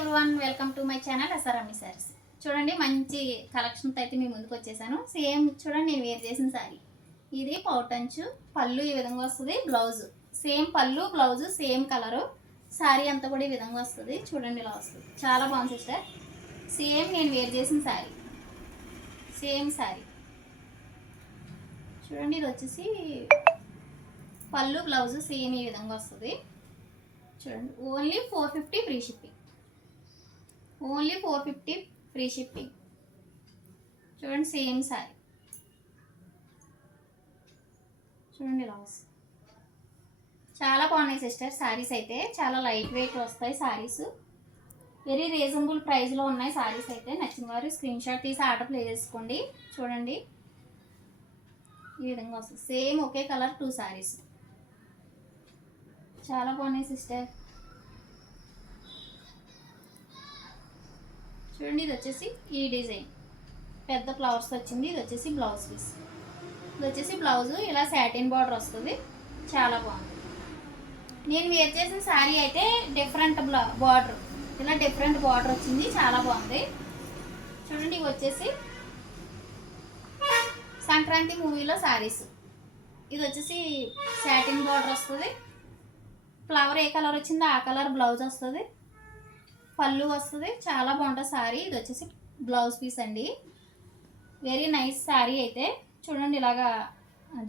Everyone welcome to my channel అసారామి saris చూడండి మంచి కలెక్షన్తో అయితే మీ ముందుకు వచ్చేసాను. సేమ్ చూడండి నేను వేర్ చేసిన శారీ ఇది పౌటంచు పళ్ళు ఈ విధంగా వస్తుంది బ్లౌజ్ సేమ్ పళ్ళు బ్లౌజ్ సేమ్ కలరు శారీ అంతా కూడా ఈ విధంగా వస్తుంది. చూడండి ఇలా వస్తుంది. చాలా బాగుంది సిస్టర్ సేమ్ నేను వేర్ చేసిన శారీ సేమ్ సారీ చూడండి ఇది వచ్చేసి పళ్ళు బ్లౌజ్ సేమ్ ఈ విధంగా వస్తుంది. చూడండి only four fifty free shipping only four fifty free shipping. చూడండి సేమ్ సారీ. చూడండి లాస్ చాలా బాగున్నాయి సిస్టర్ శారీస్ అయితే. చాలా లైట్ వెయిట్ వస్తాయి శారీస్ వెరీ రీజనబుల్ ప్రైస్లో ఉన్నాయి శారీస్ అయితే. నచ్చిన వారు స్క్రీన్ షాట్ తీసి ఆర్డర్ ప్లే చేసుకోండి. చూడండి. ఈ విధంగా వస్తుంది. సేమ్ ఒకే కలర్ టూ శారీస్ చాలా బాగున్నాయి సిస్టర్. చూడండి ఇది వచ్చేసి ఈ డిజైన్. పెద్ద ఫ్లవర్స్ వచ్చింది ఇది వచ్చేసి బ్లౌజ్ పీస్ ఇది వచ్చేసి బ్లౌజ్ ఇలా సాటిన్ బార్డర్ వస్తుంది. చాలా బాగుంది. నేను వేర్ చేసిన శారీ అయితే డిఫరెంట్ బ్లా బార్డర్ ఇలా డిఫరెంట్ బార్డర్ వచ్చింది చాలా బాగుంది. చూడండి ఇవి వచ్చేసి సంక్రాంతి మూవీలో శారీస్ ఇది వచ్చేసి శాటిన్ బార్డర్ వస్తుంది. ఫ్లవర్ ఏ కలర్ వచ్చిందో ఆ కలర్ బ్లౌజ్ వస్తుంది. పళ్ళు వస్తుంది. చాలా బాగుంటుంది శారీ ఇది వచ్చేసి బ్లౌజ్ పీస్ అండి. వెరీ నైస్ శారీ అయితే. చూడండి ఇలాగా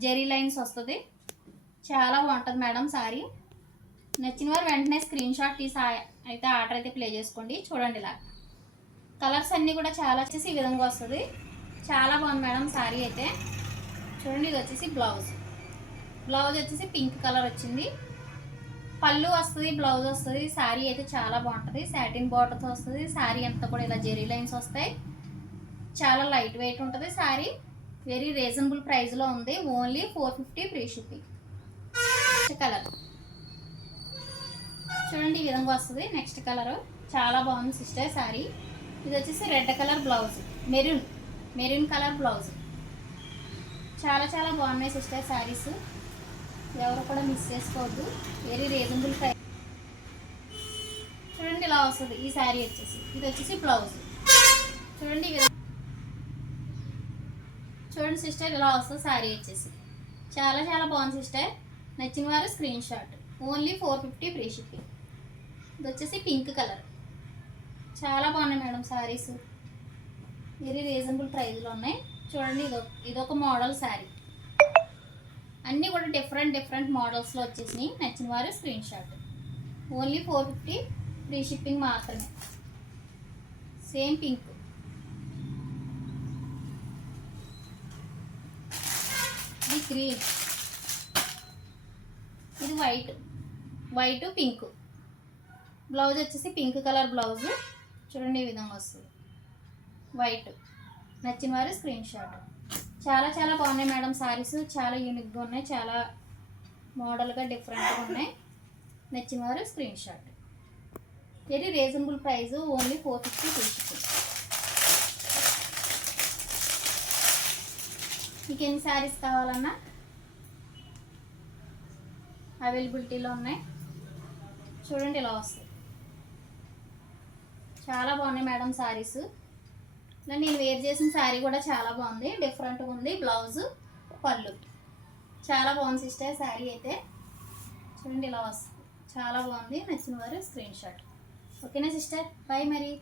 జెరీ లైన్స్ వస్తుంది. చాలా బాగుంటుంది మేడం శారీ నచ్చిన వారు వెంటనే స్క్రీన్ షాట్ తీసి అయితే ఆర్డర్ అయితే ప్లే చేసుకోండి. చూడండి ఇలా. కలర్స్ అన్నీ కూడా చాలా వచ్చేసి ఈ విధంగా వస్తుంది. చాలా బాగుంది మేడం శారీ అయితే. చూడండి ఇది వచ్చేసి బ్లౌజ్. బ్లౌజ్ వచ్చేసి పింక్ కలర్ వచ్చింది. పళ్ళు వస్తుంది బ్లౌజ్ వస్తుంది శారీ అయితే చాలా బాగుంటుంది. సాటిన్ బార్డర్తో వస్తుంది శారీ అంతా కూడా ఇలా జెరీ లైన్స్ వస్తాయి. చాలా లైట్ వెయిట్ ఉంటుంది శారీ వెరీ రీజనబుల్ ప్రైస్లో ఉంది. Only four fifty free shipping colour చూడండి ఈ విధంగా వస్తుంది. నెక్స్ట్ కలర్ చాలా బాగుంది సిస్టర్ శారీ ఇది వచ్చేసి red colour blouse. Maroon maroon colour blouse. చాలా చాలా బాగున్నాయి సిస్టర్ శారీస్ ఎవరు కూడా మిస్ చేసుకోవద్దు. వెరీ రీజనబుల్ ప్రైస్ చూడండి ఇలా వస్తుంది. ఈ శారీ వచ్చేసి. ఇది వచ్చేసి బ్లౌజ్ చూడండి చూడండి సిస్టర్ ఇలా వస్తుంది శారీ వచ్చేసి. చాలా చాలా బాగుంది సిస్టర్ నచ్చిన వారు screenshot only four fifty free shipping ఇది వచ్చేసి పింక్ కలర్ చాలా బాగున్నాయి మేడం శారీస్ వెరీ రీజనబుల్ ప్రైస్లో ఉన్నాయి. చూడండి ఇదొక ఇదొక మోడల్ శారీ. అన్నీ కూడా డిఫరెంట్ డిఫరెంట్ మోడల్స్లో వచ్చేసినాయి. నచ్చిన వారు screenshot only four fifty free shipping మాత్రమే. సేమ్ పింక్ ఇది గ్రీన్ ఇది వైట్ వైట్ పింక్ బ్లౌజ్ వచ్చేసి పింక్ కలర్ బ్లౌజ్ చూడండి ఈ విధంగా వస్తుంది. వైట్ నచ్చిన వారు స్క్రీన్ షాట్ చాలా చాలా బాగున్నాయి మేడం శారీస్ చాలా యూనిక్గా ఉన్నాయి. చాలా మోడల్గా డిఫరెంట్గా ఉన్నాయి. నచ్చిన వారు screenshot very reasonable price only four fifty తీసుకుంది మీకు ఎన్ని శారీస్ కావాలన్నా అవైలబిలిటీలో ఉన్నాయి. చూడండి ఇలా వస్తాయి. చాలా బాగున్నాయి మేడం శారీస్ నేను వేర్ చేసిన శారీ కూడా చాలా బాగుంది. డిఫరెంట్గా ఉంది. బ్లౌజ్ పళ్ళు. చాలా బాగుంది సిస్టర్ శారీ అయితే. చూడండి ఇలా వస్తుంది. చాలా బాగుంది. నచ్చిన వారు స్క్రీన్ షాట్ ఓకేనా సిస్టర్ బాయ్ మరి.